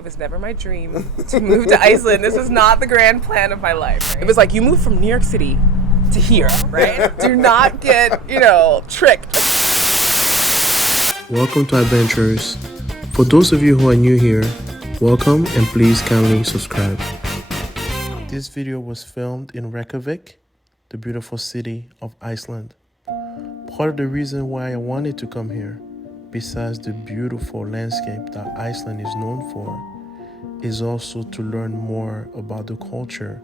It was never my dream to move to Iceland. This was not the grand plan of my life. Right? It was like you move from New York City to here, right? Do not get, tricked. Welcome to Ivaintures. For those of you who are new here, welcome and please kindly subscribe. This video was filmed in Reykjavik, the beautiful city of Iceland. Part of the reason why I wanted to come here, besides the beautiful landscape that Iceland is known for, is also to learn more about the culture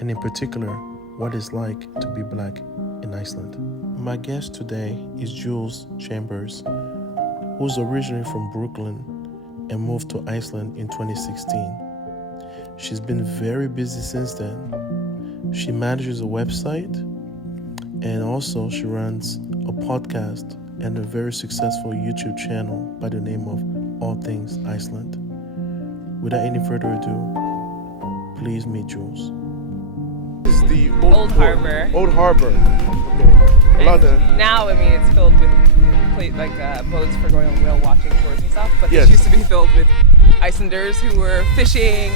and in particular what it's like to be black in Iceland. My guest today is Jules Chambers, who's originally from Brooklyn and moved to Iceland in 2016. She's been very busy since then. She manages a website and also she runs a podcast and a very successful YouTube channel by the name of All Things Iceland. Without any further ado, please meet Jules. This is the Old Harbor. Old Harbor. Okay. Now, it's filled with boats for going on whale watching tours and stuff. But this used to be filled with Icelanders who were fishing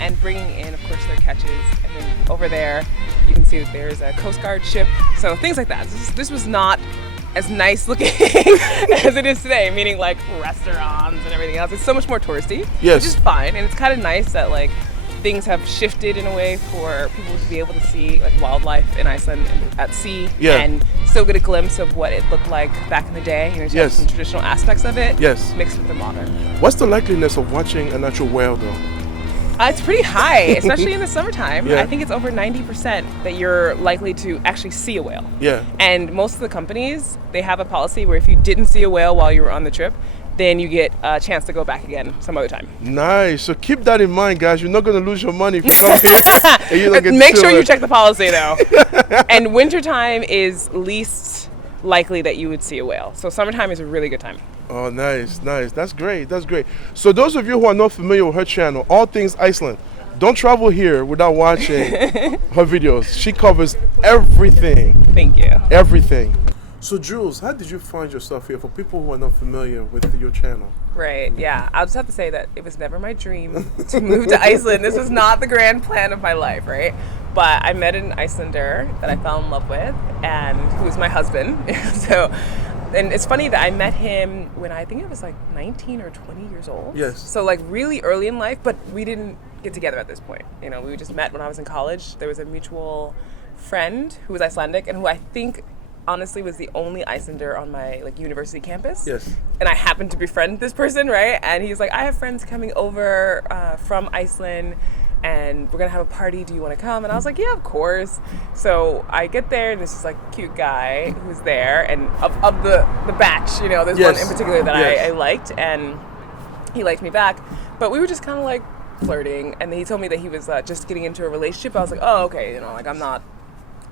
and bringing in, of course, their catches. And then over there, you can see that there's a Coast Guard ship. So things like that. This was not as nice looking as it is today, meaning like restaurants and everything else. It's so much more touristy, which is fine. And it's kind of nice that things have shifted in a way for people to be able to see wildlife in Iceland at sea and still get a glimpse of what it looked like back in the day. Have some traditional aspects of it mixed with the modern. What's the likeliness of watching an actual whale though? It's pretty high, especially in the summertime. I think it's over 90% that you're likely to actually see a whale. And most of the companies, they have a policy where if you didn't see a whale while you were on the trip, then you get a chance to go back again some other time. Nice. So keep that in mind, guys. You're not going to lose your money if you come here and you don't get Make sure you check the policy, though. And wintertime is least likely that you would see a whale. So summertime is a really good time. Oh, nice. That's great. So those of you who are not familiar with her channel, All Things Iceland, don't travel here without watching her videos. She covers everything. Thank you. Everything. So Jules, how did you find yourself here for people who are not familiar with your channel? Right, yeah. I'll just have to say that it was never my dream to move to Iceland. This was not the grand plan of my life, right? But I met an Icelander that I fell in love with and who was my husband. And it's funny that I met him when I think I was 19 or 20 years old. Yes. So really early in life, but we didn't get together at this point. We just met when I was in college. There was a mutual friend who was Icelandic and who I think honestly was the only Icelander on my university campus. Yes. And I happened to befriend this person, right? And he's like, I have friends coming over from Iceland and we're gonna have a party, do you wanna come? And I was like, yeah, of course. So I get there and this is cute guy who's there and of the batch, there's one in particular that I liked and he liked me back. But we were just kind of flirting and he told me that he was just getting into a relationship. I was like, oh, okay,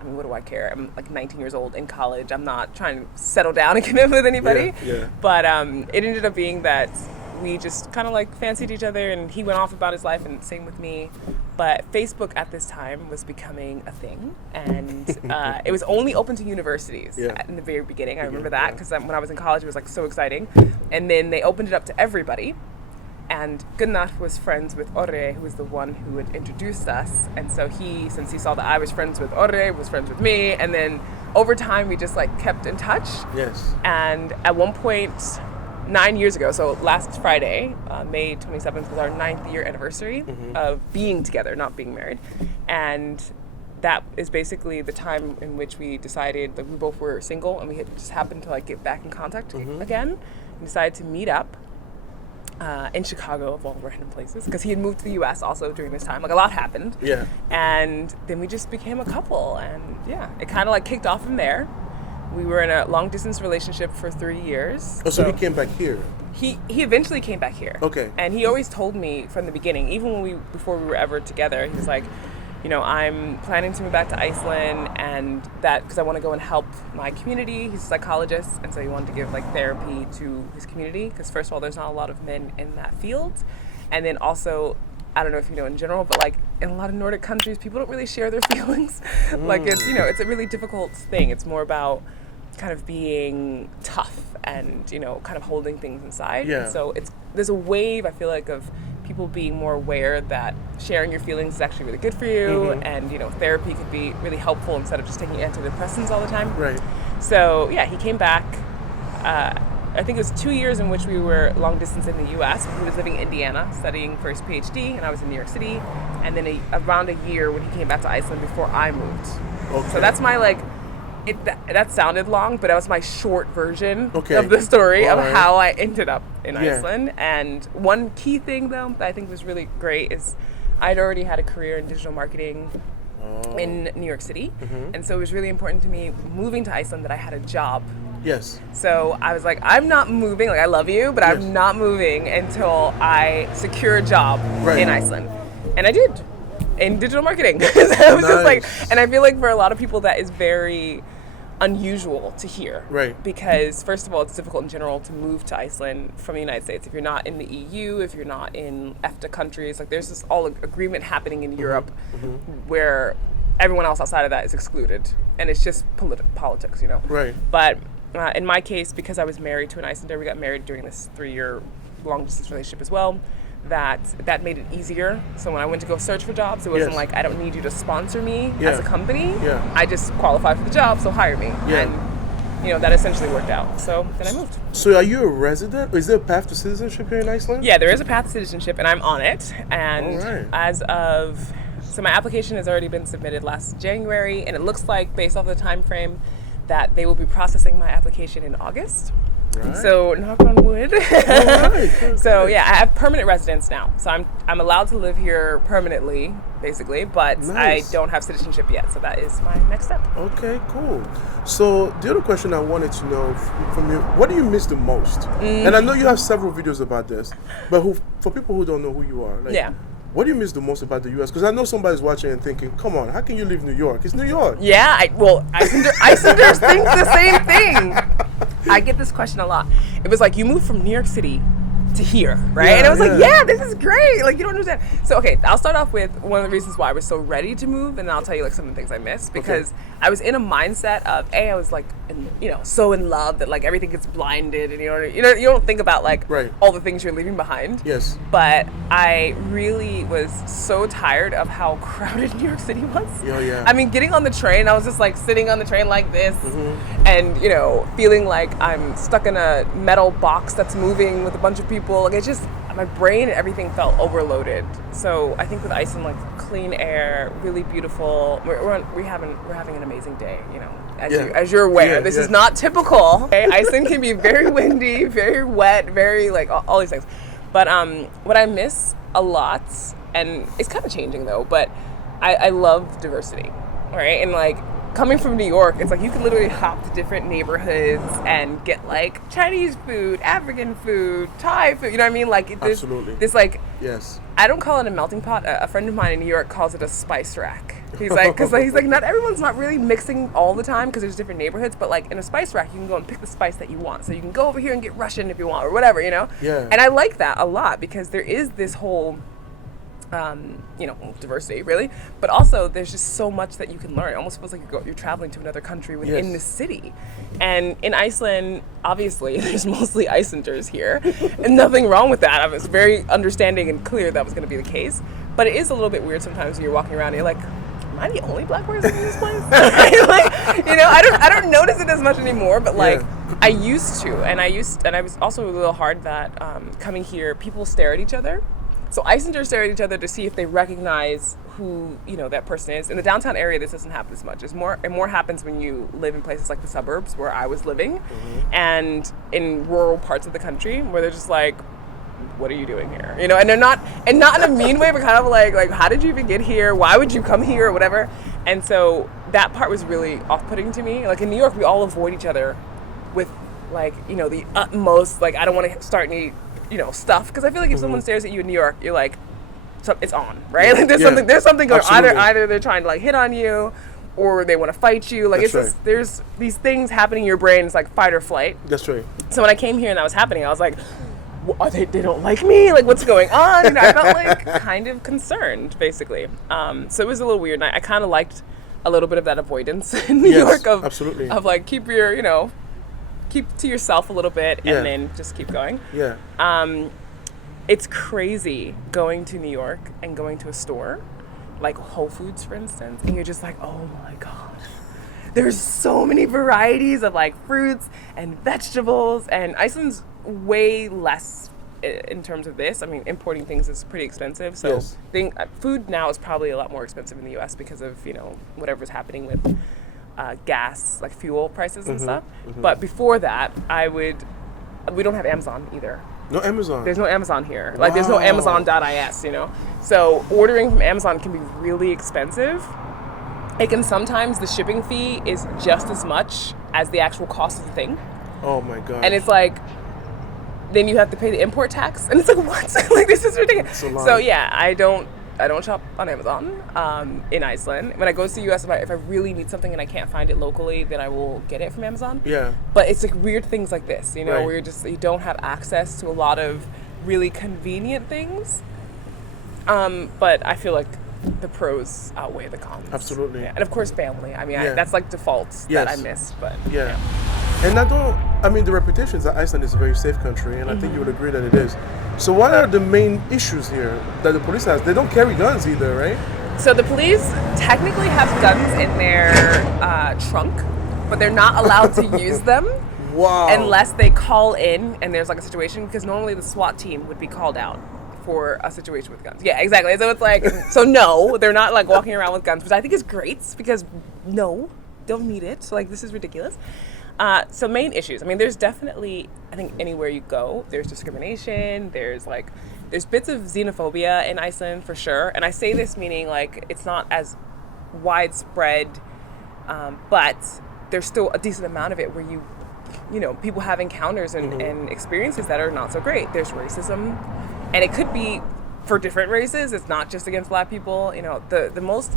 what do I care? I'm 19 years old in college. I'm not trying to settle down and commit with anybody. But it ended up being that we just kind of fancied each other and he went off about his life and same with me. But Facebook at this time was becoming a thing and it was only open to universities in the very beginning. I remember that because when I was in college it was so exciting. And then they opened it up to everybody. And Gunnar was friends with Orre, who was the one who had introduced us. And so since he saw that I was friends with Orre, was friends with me. And then over time, we just kept in touch. Yes. And at one point, 9 years ago, so last Friday, May 27th was our 9th year anniversary of being together, not being married. And that is basically the time in which we decided that we both were single and we had just happened to get back in contact again and decided to meet up. In Chicago, of all random places, because he had moved to the U.S. also during this time. A lot happened. Yeah. And then we just became a couple, and it kind of kicked off from there. We were in a long-distance relationship for 3 years. Oh, so he came back here? He eventually came back here. Okay. And he always told me from the beginning, even before we were ever together, he was like, I'm planning to move back to Iceland and that because I want to go and help my community. He's a psychologist and so he wanted to give therapy to his community because first of all, there's not a lot of men in that field. And then also, I don't know if you know in general, but in a lot of Nordic countries, people don't really share their feelings. It's a really difficult thing. It's more about kind of being tough and, kind of holding things inside. Yeah. And so there's a wave, I feel of people being more aware that sharing your feelings is actually really good for you, and therapy could be really helpful instead of just taking antidepressants all the time. Right. So yeah, he came back. I think it was 2 years in which we were long distance in the U.S. He was living in Indiana studying for his PhD, and I was in New York City. And then around a year when he came back to Iceland before I moved. Okay. So that's my that sounded long, but that was my short version Okay. of the story of Alright. how I ended up in Iceland. And one key thing though that I think was really great is I'd already had a career in digital marketing in New York City. And so it was really important to me moving to Iceland that I had a job. Yes. So I was like, I'm not moving, like I love you, but I'm not moving until I secure a job in Iceland. And I did, in digital marketing. So I was just like, and I feel like for a lot of people that is very unusual to hear. Right. Because first of all, it's difficult in general to move to Iceland from the United States. If you're not in the EU, if you're not in EFTA countries, like there's this all agreement happening in Europe where everyone else outside of that is excluded. And it's just politics, Right. But in my case, because I was married to an Icelander, we got married during this 3-year long distance relationship as well, that made it easier. So when I went to go search for jobs, it wasn't like, I don't need you to sponsor me as a company. I just qualify for the job, so hire me. And that essentially worked out. So then I moved. So are you a resident? Is there a path to citizenship here in Iceland? Yeah, there is a path to citizenship, and I'm on it. And so my application has already been submitted last January, and it looks like, based off the time frame, that they will be processing my application in August. Right. So knock on wood. So yeah, I have permanent residence now. So I'm allowed to live here permanently, basically, but I don't have citizenship yet. So that is my next step. Okay, cool. So the other question I wanted to know from you, what do you miss the most? And I know you have several videos about this, but for people who don't know who you are, what do you miss the most about the U.S.? Because I know somebody's watching and thinking, come on, how can you leave New York? It's New York. Yeah, Icelanders think the same thing. I get this question a lot. It was like, you moved from New York City to here, right? And I was like, yeah, this is great. Like, you don't understand. So, okay, I'll start off with one of the reasons why I was so ready to move, and then I'll tell you, like, some of the things I missed. Because I was in a mindset of, I was, like, so in love that, like, everything gets blinded, and you don't think about, like, all the things you're leaving behind. Yes. But I really was so tired of how crowded New York City was. Yeah. I mean, getting on the train, I was just, like, sitting on the train like this, and, feeling like I'm stuck in a metal box that's moving with a bunch of people. Like, it's just, my brain and everything felt overloaded. So I think with Iceland, like, clean air, really beautiful. We're having an amazing day, as you're aware. This is not typical. Okay? Iceland can be very windy, very wet, very, like, all these things. But what I miss a lot, and it's kind of changing though, but I love diversity, right? And like, coming from New York, it's like you can literally hop to different neighborhoods and get like Chinese food, African food, Thai food. You know what I mean? Like this like, I don't call it a melting pot. A friend of mine in New York calls it a spice rack. He's like, because he's like, not everyone's not really mixing all the time because there's different neighborhoods, but like in a spice rack, you can go and pick the spice that you want. So you can go over here and get Russian if you want or whatever, Yeah. And I like that a lot because there is this whole diversity, really, but also there's just so much that you can learn. It almost feels like you're traveling to another country within the city. And in Iceland, obviously, there's mostly Icelanders here, and nothing wrong with that. I was very understanding and clear that was going to be the case. But it is a little bit weird sometimes when you're walking around and you're like, am I the only black person in this place? I don't notice it as much anymore, but like I used to, and I was also a little hard that coming here, people stare at each other. So Icelanders stare at each other to see if they recognize who that person is. In the downtown area, this doesn't happen as much. It more happens when you live in places like the suburbs where I was living, and in rural parts of the country where they're just like, what are you doing here? And they're not in a mean way, but kind of like how did you even get here? Why would you come here or whatever? And so that part was really off-putting to me. Like in New York, we all avoid each other with like the utmost, like I don't want to start any stuff, because I feel like if someone stares at you in New York, you're like, it's on, right? Like there's something going on. Either they're trying to like hit on you, or they want to fight you. Like there's these things happening in your brain. It's like fight or flight. That's right. So when I came here and that was happening, I was like, they don't like me? Like what's going on? I felt like kind of concerned, basically. So it was a little weird. And I kind of liked a little bit of that avoidance in New York of like keep keep to yourself a little bit and then just keep going. It's crazy going to New York and going to a store, like Whole Foods, for instance, and you're just like, oh my gosh, there's so many varieties of like fruits and vegetables, and Iceland's way less in terms of this. I mean, importing things is pretty expensive, so food now is probably a lot more expensive in the U.S. because of, you know, whatever's happening with gas, like fuel prices and stuff. But before that, we don't have Amazon either. No Amazon. There's no Amazon here. Like, there's no Amazon.is, you know? So ordering from Amazon can be really expensive. It can sometimes, the shipping fee is just as much as the actual cost of the thing. Oh my God. And it's like, then you have to pay the import tax. And it's like, what? Like, this is ridiculous. So yeah, I don't shop on Amazon in Iceland. When I go to the US, if I really need something and I can't find it locally, then I will get it from Amazon. Yeah. But it's like weird things like this, you know, Right. where you don't have access to a lot of really convenient things. But I feel like the pros outweigh the cons. Absolutely. Yeah. And of course, family. I mean, Yeah. that's like defaults that I miss. But yeah. And the reputation is that Iceland is a very safe country, and I think you would agree that it is. So what are the main issues here that the police has? They don't carry guns either, right? So the police technically have guns in their trunk, but they're not allowed to use them. Wow. Unless they call in and there's like a situation, because normally the SWAT team would be called out for a situation with guns. Yeah, exactly. So it's like, so no, they're not like walking around with guns, which I think is great, because no, don't need it. So like, this is ridiculous. So main issues. I mean, there's definitely, I think anywhere you go, there's discrimination. There's bits of xenophobia in Iceland for sure. And I say this meaning like it's not as widespread, but there's still a decent amount of it where you know, people have encounters and experiences that are not so great. There's racism, and it could be for different races. It's not just against Black people. You know, the most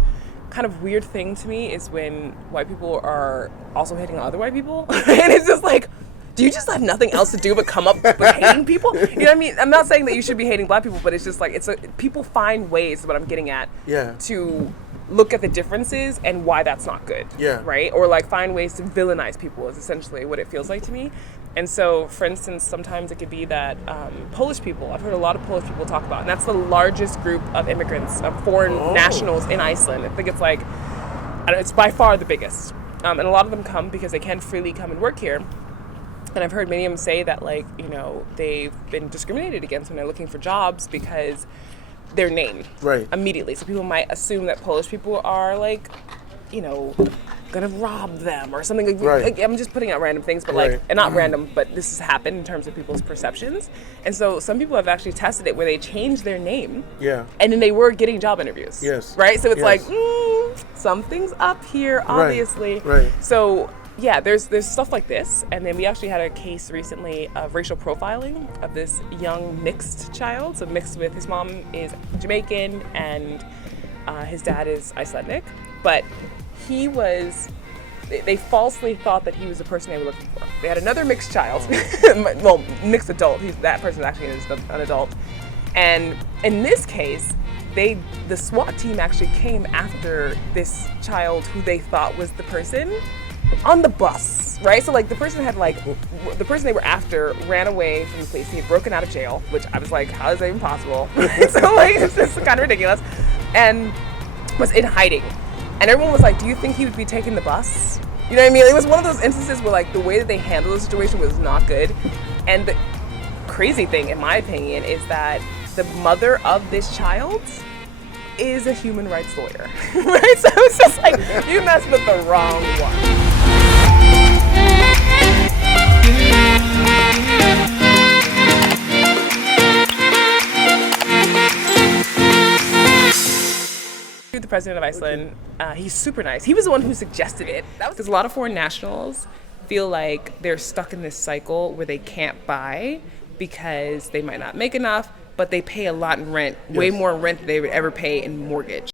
kind of weird thing to me is when white people are also hitting other white people. And it's just like, do you just have nothing else to do but come up with hating people? You know what I mean? I'm not saying that you should be hating Black people, but it's just like, people find ways, is what I'm getting at, to look at the differences and why that's not good. Yeah. Right? Or like find ways to villainize people is essentially what it feels like to me. And so, for instance, sometimes it could be that Polish people, I've heard a lot of Polish people talk about, and that's the largest group of immigrants, of foreign nationals in Iceland. I think it's like, it's by far the biggest. And a lot of them come because they can freely come and work here. And I've heard many of them say that, like, you know, they've been discriminated against when they're looking for jobs because their name. Right. Immediately. So people might assume that Polish people are, like, you know, gonna rob them or something. Like, I'm just putting out random things, but like, and not random, but this has happened in terms of people's perceptions. And so some people have actually tested it where they changed their name. Yeah. And then they were getting job interviews. Yes. Right? So it's like, something's up here, obviously. Right. So yeah, there's stuff like this. And then we actually had a case recently of racial profiling of this young mixed child. So mixed with, his mom is Jamaican and his dad is Icelandic. But they falsely thought that he was the person they were looking for. They had another mixed child, well, mixed adult. That person actually is an adult. And in this case, the SWAT team actually came after this child who they thought was the person on the bus, right? So like the person they were after ran away from the police. He had broken out of jail, which I was like, how is that even possible? So like, it's just kind of ridiculous. And was in hiding. And everyone was like, do you think he would be taking the bus? You know what I mean? It was one of those instances where like the way that they handled the situation was not good. And the crazy thing, in my opinion, is that the mother of this child is a human rights lawyer, right? So it's just like, you messed with the wrong one. The president of Iceland, he's super nice. He was the one who suggested it. Because a lot of foreign nationals feel like they're stuck in this cycle where they can't buy because they might not make enough, but they pay a lot in rent, way more rent than they would ever pay in mortgage.